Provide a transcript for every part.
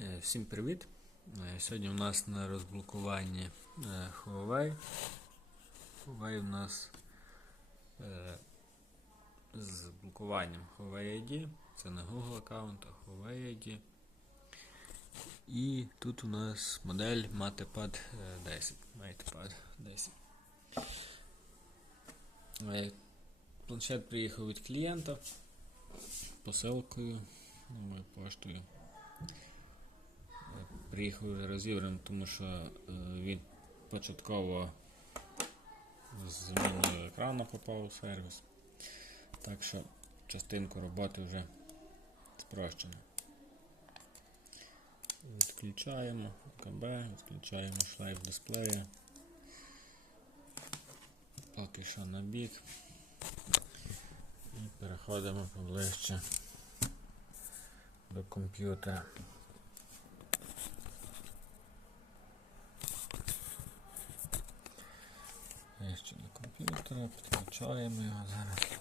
Е, Всім привіт! Е, Сьогодні у нас на розблокуванні е, Huawei. Huawei у нас з блокуванням Huawei ID. Це не Google аккаунт, а Huawei ID. І тут у нас модель MatePad е, 10. MatePad 10. Е, Планшет приїхав від клієнта посилкою, новою поштою. Приїхав вже розібраний, тому що е, він початково з міною екрану попав у сервіс. Так що частинку роботи вже спрощено. Відключаємо КБ, відключаємо шлейф дисплея. Поки що на бік. І переходимо поближче до комп'ютера. Ще до комп'ютера, підключаємо його зараз.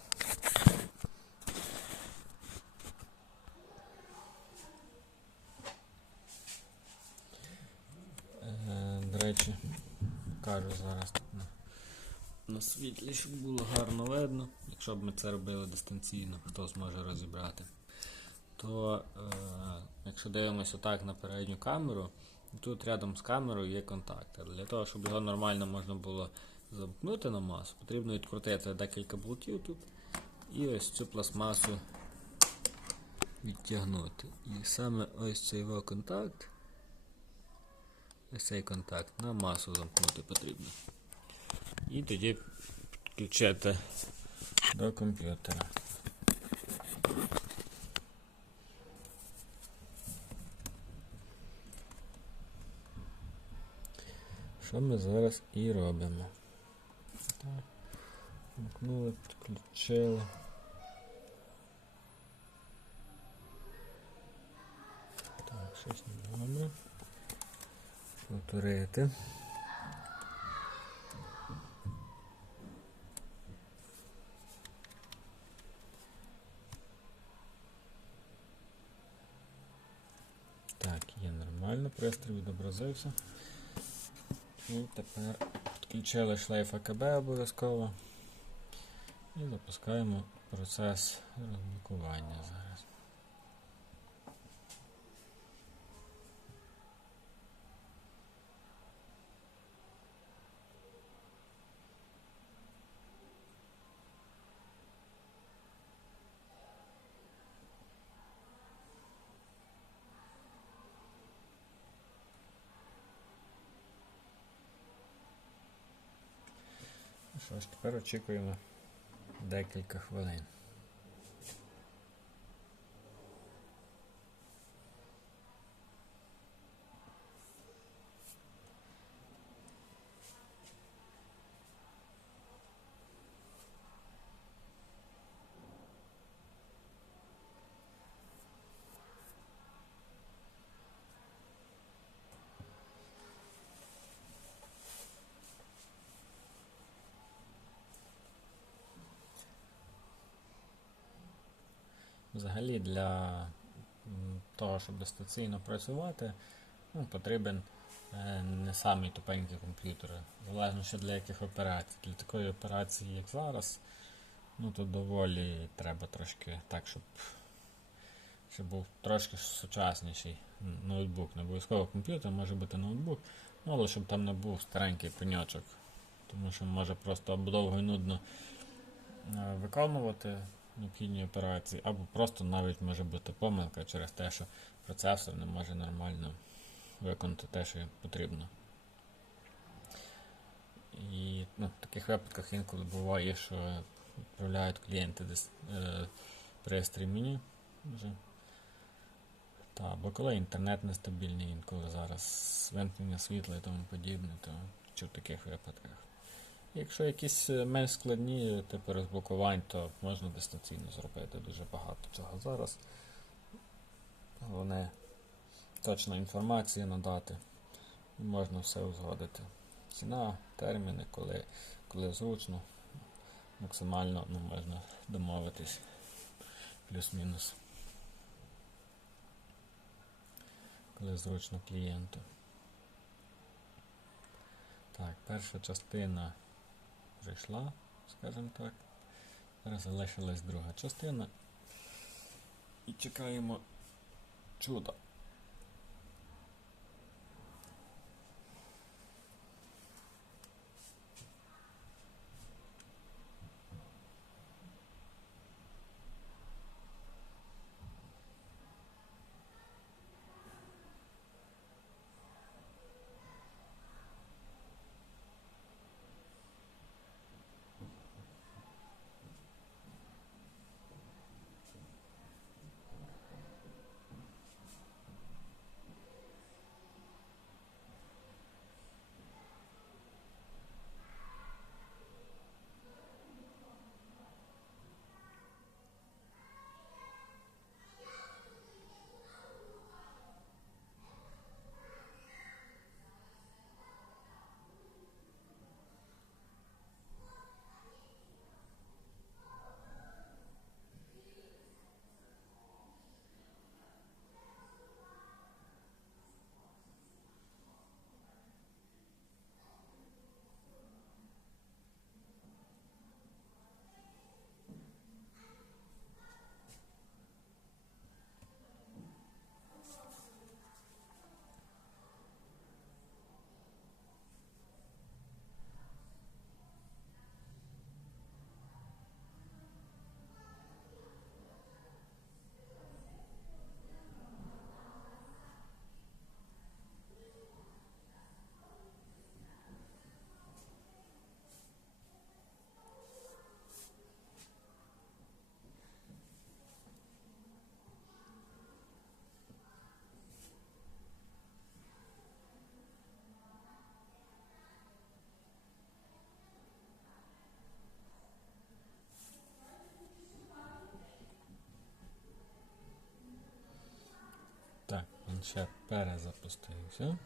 Е, До речі, кажу зараз на, на світлі, щоб було гарно видно. Якщо б ми це робили дистанційно, хто зможе розібрати. То е, якщо дивимося так на передню камеру, тут рядом з камерою є контакт. Для того, щоб його нормально можна було замкнути на масу, потрібно відкрутити декілька болтів тут і ось цю пластмасу відтягнути. І саме ось цей контакт, ось цей контакт на масу замкнути потрібно. І тоді підключити до комп'ютера. Що ми зараз і робимо. Вмкнули, підключили. Так, щось не добре. Повторити. Так, є нормально, пристрій відобразився. І тепер підключили шлейф АКБ обов'язково. І запускаємо процес розблокування зараз. Ж, тепер очікуємо декілька хвилин. Взагалі для того, щоб дистанційно працювати, ну, потрібен е, не самий тупенький комп'ютер. Залежно ще для яких операцій. Для такої операції, як зараз, ну то доволі треба трошки так, щоб, щоб був трошки сучасніший ноутбук. Не обов'язково комп'ютер, може бути ноутбук, ну, але щоб там не був старенький пеньочок. Тому що може просто довго і нудно е, виконувати необхідні операції, або просто навіть може бути помилка через те, що процесор не може нормально виконати те, що потрібно. І ну, в таких випадках інколи буває, що відправляють клієнти десь е, пристрій мені вже. Та, бо коли інтернет нестабільний, інколи зараз вимкнення світла і тому подібне, то чи в таких випадках. Якщо якісь е, менш складні типи розблокувань, то можна дистанційно зробити дуже багато цього зараз. Головне точна інформація надати і можна все узгодити. Ціна, терміни, коли, коли зручно, максимально ну, можна домовитись плюс-мінус. коли зручно клієнту. Так, перша частина вже йшла, скажімо так. Зараз залишилась друга частина. І чекаємо чуда. Він ще перезапустився.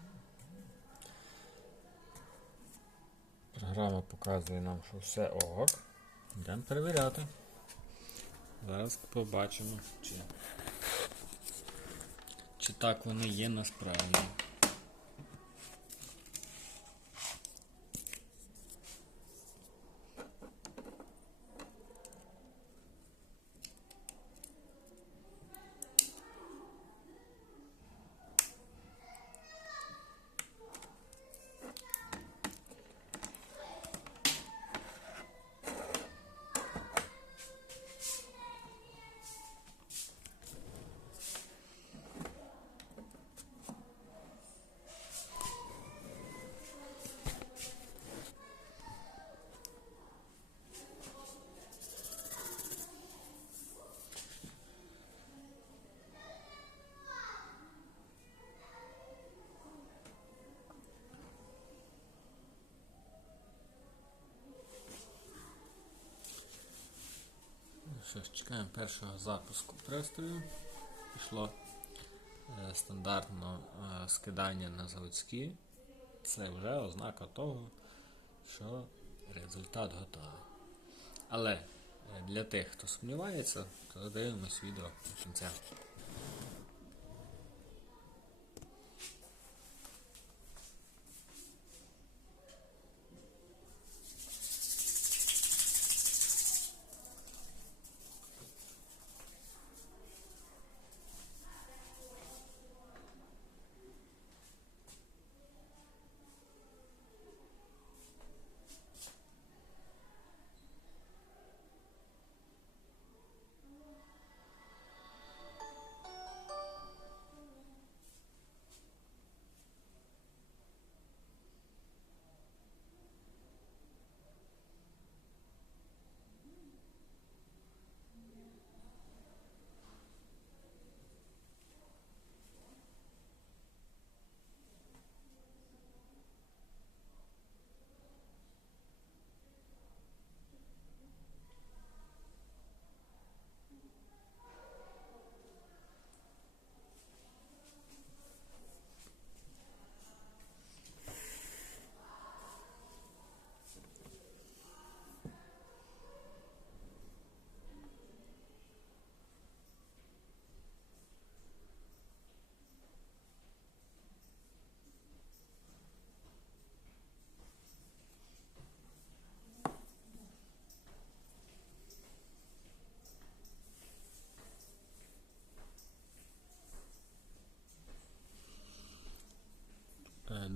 Програма показує нам, що все ок. Йдемо перевіряти. Зараз побачимо, чи, чи так вони є насправді. Ну чекаємо першого запуску пристрою. Пішло е, стандартно е, скидання на заводські. Це вже ознака того, що результат готовий. Але е, для тих, хто сумнівається, то дивимось відео до кінця.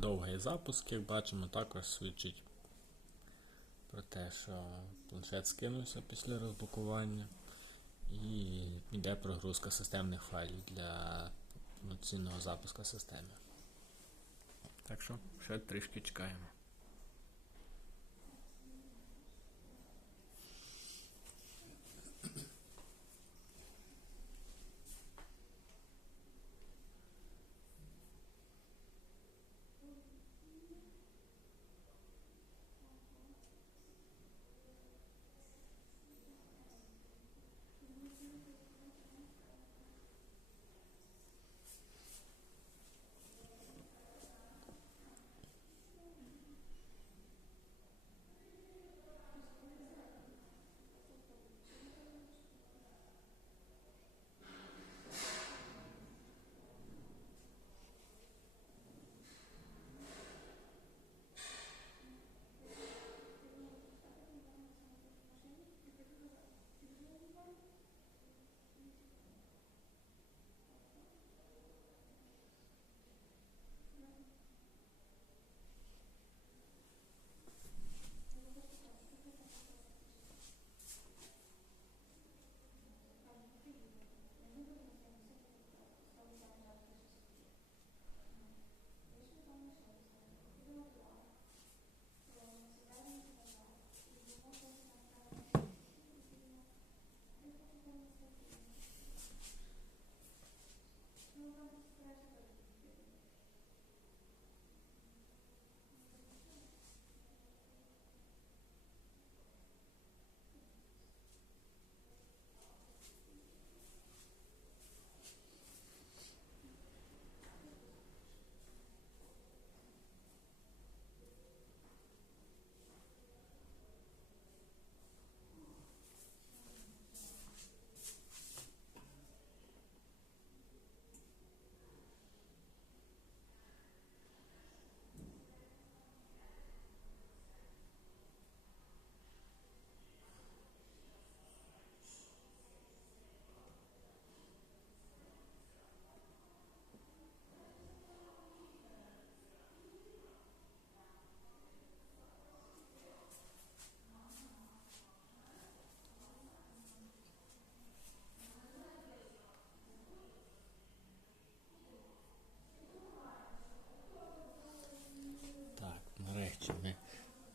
Довгий запуск, як бачимо, також свідчить про те, що планшет скинувся після розблокування і йде прогрузка системних файлів для повноцінного запуску системи. Так що ще трішки чекаємо.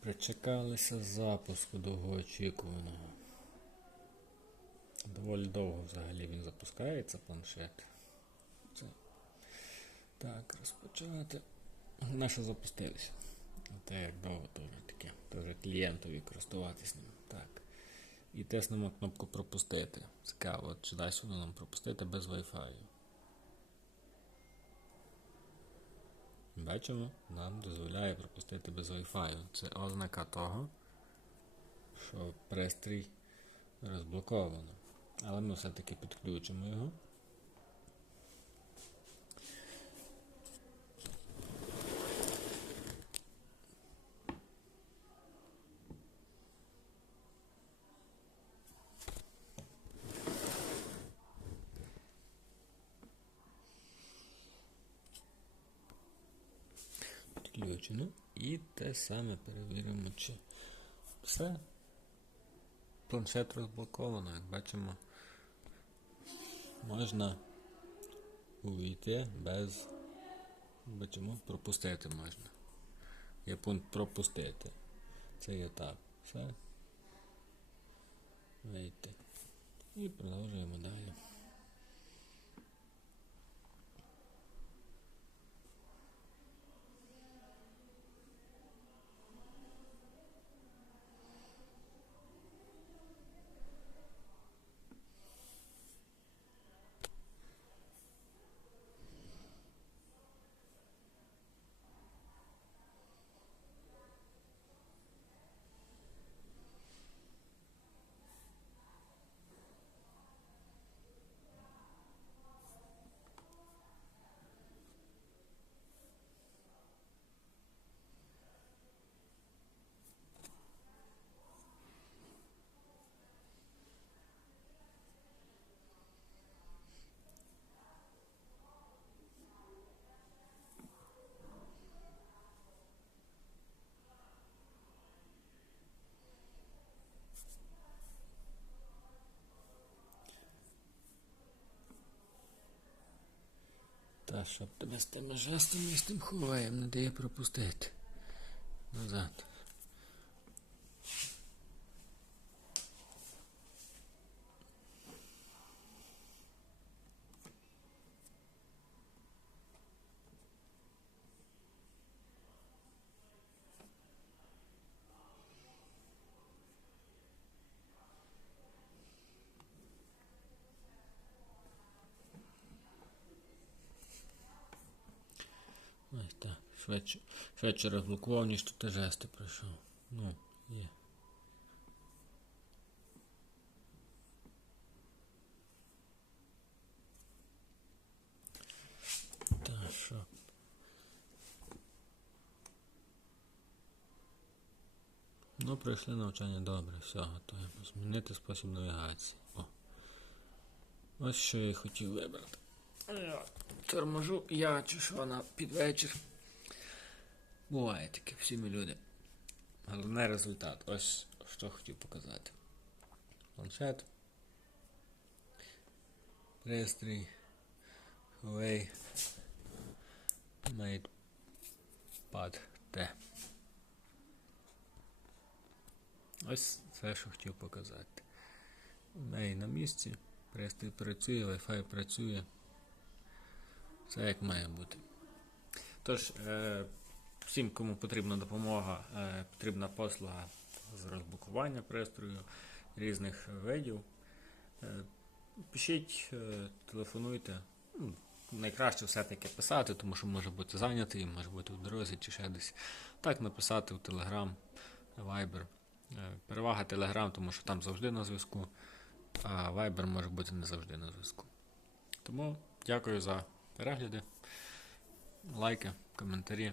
Причекалися запуску довгоочікуваного. Доволі довго взагалі він запускається, планшет. Це. Так, розпочати. Наше запустилися. Те як довго то вже таке. То вже клієнтові користуватись ним. Так. І тиснемо кнопку пропустити. Цікаво, чи дасть воно нам пропустити без Wi-Fi. Бачимо, нам дозволяє пропустити без Wi-Fi. Це ознака того, що пристрій розблоковано. Але ми все-таки підключимо його. Підключено. І те саме перевіримо, чи все. Планшет розблоковано, як бачимо, можна увійти без. Бачимо, пропустити можна. Є пункт пропустити. Цей етап. Все. Вийти. І продовжуємо далі. Щоб тебе з тими жестами і з тим ховаєм не дає пропустити. Назад. Ось так. Швидше, швидше розблокував, ніж тут жести пройшов. Ну, є. Так, що? Ну, пройшли навчання добре, все, готові. Змінити спосіб навігації. О. Ось що я хотів вибрати. Я Торможу я чи що на під вечір. Буває таке, всі ми люди. Головний результат. Ось що хотів показати. Планшет. Пристрій. Huawei. MatePad T. Ось це, що хотів показати. У неї на місці. Пристрій працює, Wi-Fi працює. Все як має бути. Тож, е, всім, кому потрібна допомога, е, потрібна послуга з розблокування пристрою різних видів. Е, пишіть, е, телефонуйте. Ну, Найкраще все-таки писати, тому що може бути зайнятий, може бути в дорозі чи ще десь. Так написати в Telegram, Viber. Перевага Telegram, тому що там завжди на зв'язку, а Viber може бути не завжди на зв'язку. Тому дякую за перегляди, лайки, коментарі